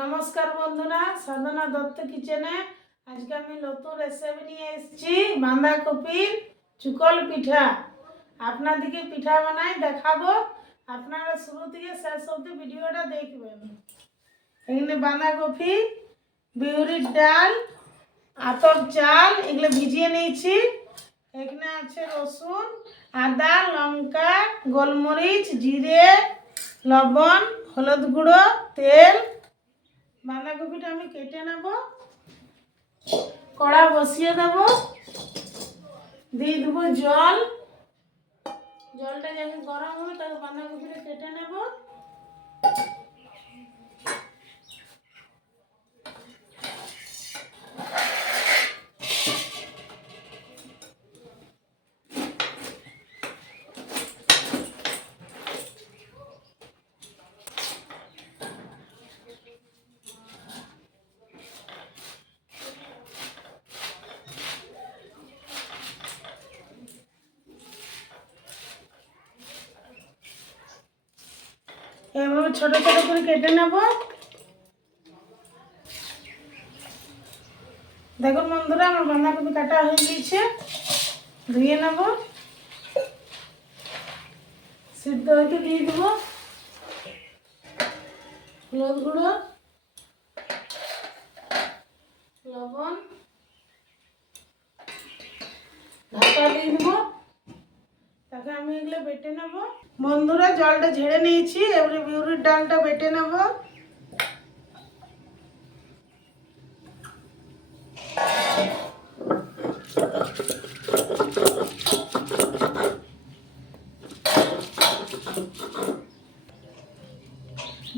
নমস্কার বন্ধুরা, সাধনা দত্ত কিচেনে আজকে আমি নতুন রেসিপি নিয়ে এসেছি বাঁধাকপির চুকল পিঠা। আপনাদেরকে পিঠা বানাই দেখাবো, আপনারা শুরু থেকে শেষ অবধি ভিডিওটা দেখবেন। এখানে বাঁধাকপি, বিউলির ডাল, আতপ চাল এগুলো ভিজিয়ে নিয়েছি। এখানে আছে রসুন, আদা, লঙ্কা, গোলমরিচ, জিরে, লবণ, হলুদ গুঁড়ো, তেল। বাঁধাকপিটা আমি কেটে নেব, কড়া বসিয়ে দেব, দিয়ে দেবো জল। জলটা যখন গরম হবে তখন বাঁধাকপিটা কেটে নেব। এভাবে ছোট ছোট করে কেটে নেব। দেখুন বন্ধুরা, আমার বাঁধাকপি কাটা হয়ে গিয়েছে। ধুয়ে নেব, সিদ্ধ হতে দিয়ে দেবো হলুদ গুঁড়ো, লবণ, ঢাকা দিয়ে দেবো। তাকে আমি এগুলো বেটে নেব। বন্ধুরা, জলটা ঝেড়ে নিয়েছি, এবারে বিউলির ডালটা বেটে নেব।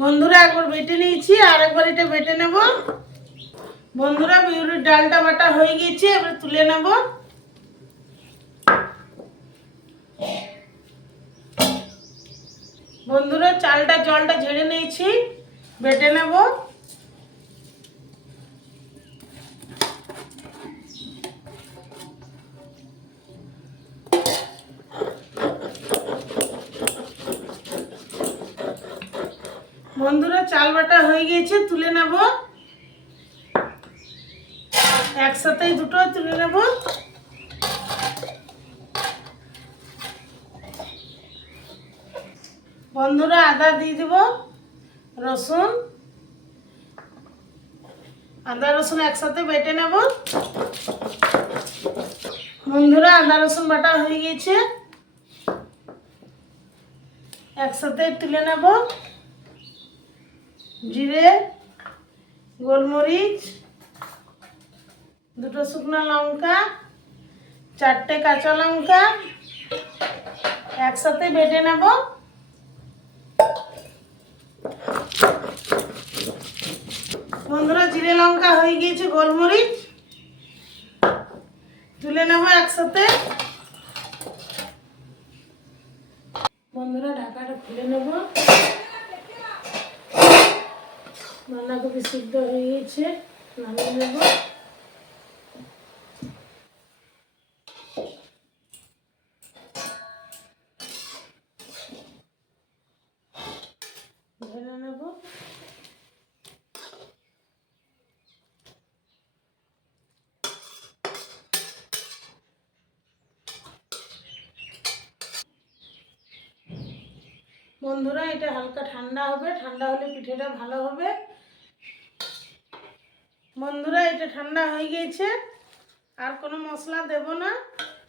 বন্ধুরা, একবার বেটে নিয়েছি, আর একবার এটা বেটে নেব। বন্ধুরা, বিউলির ডালটা বাটা হয়ে গেছে, এবার তুলে নেব। বন্ধুরা, জলটা ঝেড়ে নিয়েছি, বেটে নেব। বন্ধুরা, চাল বাটা হয়ে গেছে, তুলে নেব। একসাথেই দুটো তুলে নেব। বন্ধুরা, আদা দিয়ে দেব, রসুন, আদা রসুন একসাথে বেটে নেব। বন্ধুরা, আদা রসুন বাটা হয়ে গেছে, একসাথে তুলে নেব। জিরে, গোলমরিচ, দুটো শুকনো লঙ্কা, 4টে কাঁচা লঙ্কা একসাথে বেটে নেব। বন্ধুরা, জিরে লঙ্কা হয়ে গিয়েছে, গোলমরিচ তুলে নেব একসাথে। বন্ধুরা, ঢাকাটা খুলে নেব। বাঁধাকপি সিদ্ধ হয়ে গেছে, নামিয়ে নেব। ঢেলে নেব। বন্ধুরা, এটা হালকা ঠান্ডা হবে, ঠান্ডা হলে পিঠেটা ভালো হবে। বন্ধুরা, এটা ঠান্ডা হয়ে গিয়েছে, আর কোনো মশলা দেব না।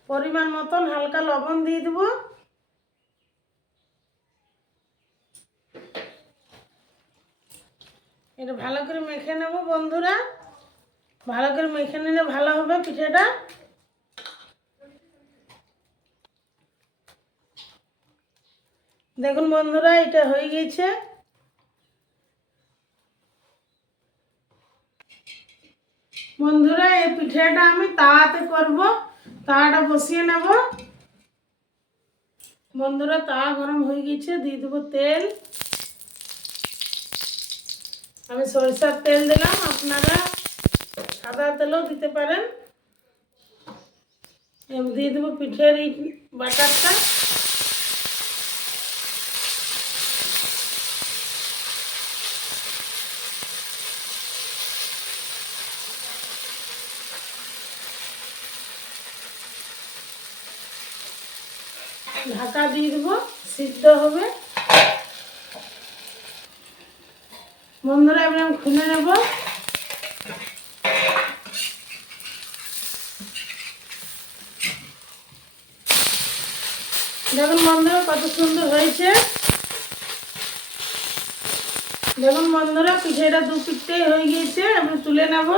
পরিমাণ মতন হালকা লবণ দিয়ে দেব। এটা ভালো করে মেখে নেব। বন্ধুরা, ভালো করে মেখে নিলে ভালো হবে পিঠেটা। দেখুন বন্ধুরা, এটা হয়ে গেছে। বন্ধুরা, এই পিঠেটা আমি তাওয়াতে করব, তাওয়াটা বসিয়ে নেব। বন্ধুরা, তাওয়া গরম হয়ে গেছে, দিয়ে দেবো তেল। আমি সরিষার তেল দিলাম, আপনারা সাদা তেলও দিতে পারেন। দিয়ে দেবো পিঠের এই বাটারটা। ঢাকা দিয়ে দেবো, সিদ্ধ হবে। বন্ধুরা এবার আমি খুলে নেব। দেখুন বন্ধুরা কত সুন্দর হয়েছে। দেখুন বন্ধুরা পিঠেটা দু পিঠটাই হয়ে গিয়েছে, আমি তুলে নেব।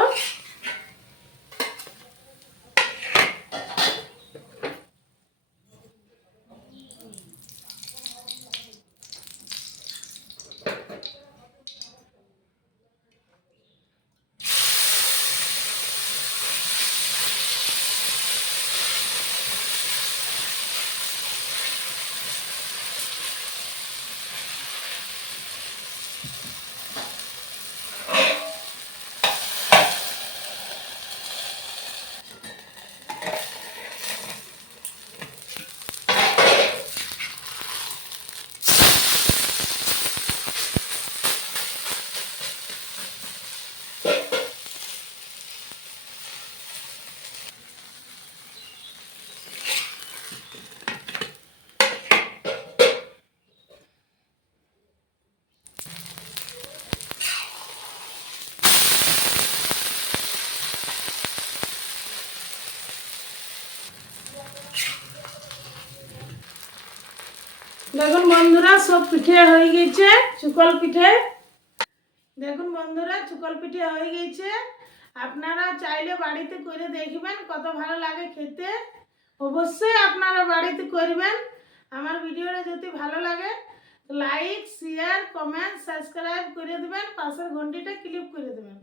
দেখুন বন্ধুরা সব পিঠে হয়ে গেছে, চুকল পিঠে। দেখুন বন্ধুরা চুকল পিঠে হয়ে গেছে। আপনারা চাইলে বাড়িতে করে দেখবেন, কত ভালো লাগে খেতে। অবশ্যই আপনারা বাড়িতে করবেন। আমার ভিডিওটা যদি ভালো লাগে লাইক, শেয়ার, কমেন্ট, সাবস্ক্রাইব করে দেবেন, পাশের ঘন্টিটা ক্লিক করে দেবেন।